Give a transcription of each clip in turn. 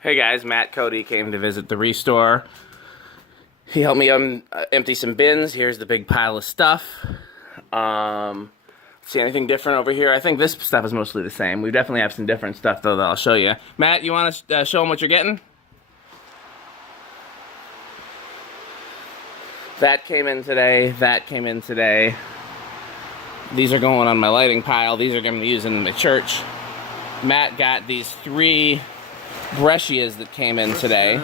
Hey guys, Matt Cody came to visit the restore. He helped me empty some bins. Here's the big pile of stuff. See anything different over here? I think this stuff is mostly the same. We definitely have some different stuff though that I'll show you. Matt, you want to show them what you're getting? That came in today. That came in today. These are going on my lighting pile. These are going to be used in my church. Matt got these 3 breccias that came in today.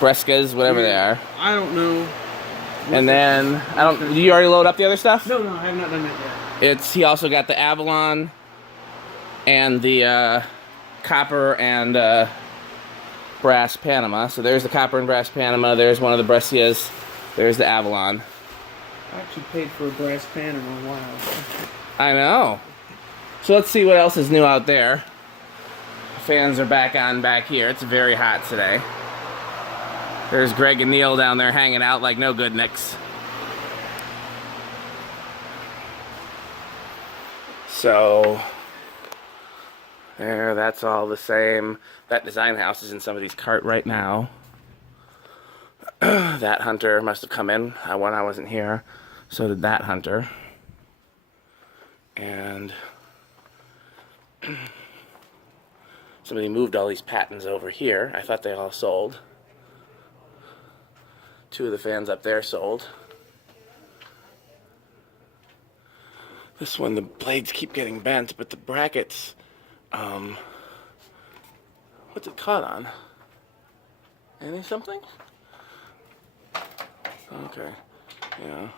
Brescas, whatever they are. I don't know. And then, did you already load up the other stuff? No, I have not done that yet. He also got the Avalon and the copper and brass Panama. So there's the copper and brass Panama. There's one of the breccias. There's the Avalon. I actually paid for a brass Panama a while. I know. So let's see what else is new out there. Fans are back on back here. It's very hot today. There's Greg and Neil down there hanging out like no good nicks. So there, that's all the same. That design house is in somebody's cart right now. That hunter must have come in when I wasn't here. So did that hunter. And somebody moved all these patents over here. I thought they all sold. 2 of the fans up there sold. This one, the blades keep getting bent, but the brackets, what's it caught on? Something? Okay, yeah.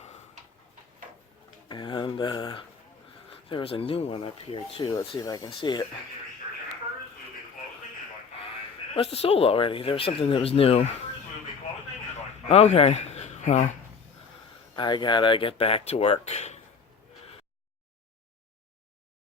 And there was a new one up here too. Let's see if I can see it. Must have sold already. There was something that was new. Okay, well, I gotta get back to work.